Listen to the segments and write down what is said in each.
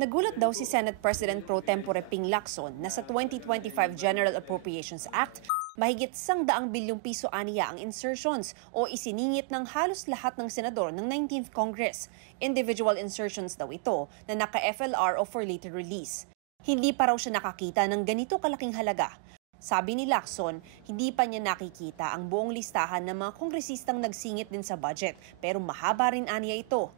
Nagulat daw si Senate President Pro Tempore Ping Lacson na sa 2025 General Appropriations Act, mahigit 100 bilyong piso aniya ang insertions o isiningit ng halos lahat ng senador ng 19th Congress. Individual insertions daw ito na naka-FLR o for later release. Hindi pa raw siya nakakita ng ganito kalaking halaga. Sabi ni Lacson, hindi pa niya nakikita ang buong listahan ng mga kongresistang nagsingit din sa budget pero mahaba rin aniya ito.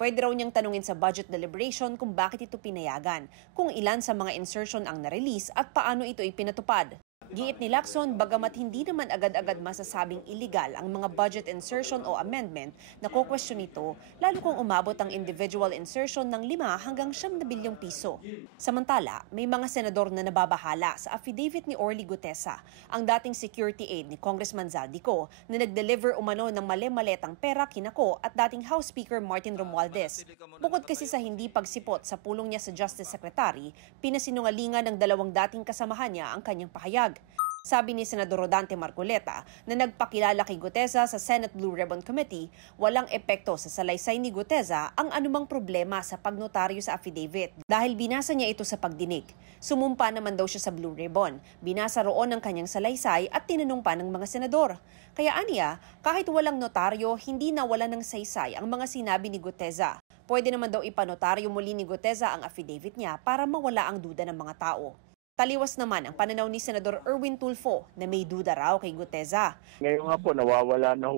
Pwede raw niyang tanungin sa budget deliberation kung bakit ito pinayagan, kung ilan sa mga insertion ang na-release at paano ito ipinatupad. Giit ni Lacson, bagamat hindi naman agad-agad masasabing illegal ang mga budget insertion o amendment, nakukwestiyon ito lalo kung umabot ang individual insertion ng 5 hanggang 9 bilyong piso. Samantala, may mga senador na nababahala sa affidavit ni Orly Gutesa, ang dating security aide ni Congressman Zaldico, na nag-deliver umano ng mali-maletang pera kinako at dating House Speaker Martin Romualdez. Bukod kasi sa hindi pagsipot sa pulong niya sa Justice Secretary, pinasinungalingan ng 2 dating kasamahan niya ang kanyang pahayag. Sabi ni Senador Rodante Marcoleta na nagpakilala kay Gutesa sa Senate Blue Ribbon Committee, walang epekto sa salaysay ni Gutesa ang anumang problema sa pagnotaryo sa affidavit dahil binasa niya ito sa pagdinig. Sumumpa naman daw siya sa Blue Ribbon, binasa roon ang kanyang salaysay at tinanong pa ng mga senador. Kaya aniya, kahit walang notaryo, hindi nawala ng saysay ang mga sinabi ni Gutesa. Pwede naman daw ipanotaryo muli ni Gutesa ang affidavit niya para mawala ang duda ng mga tao. Taliwas naman ang pananaw ni Senador Erwin Tulfo na may duda raw kay Gutesa. Ngayon nga po, nawawala na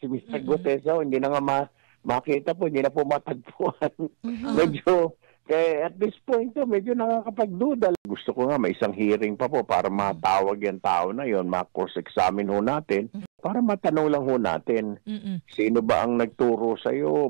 si Mr. Gutesa, hindi na nga makita po, hindi na po matagpuan. Medyo, at this point, medyo nakakapagduda. Gusto ko nga may isang hearing pa po para matawag yung tao na yon, ma-cross-examine ho natin, para matanong lang ho natin, sino ba ang nagturo sa'yo?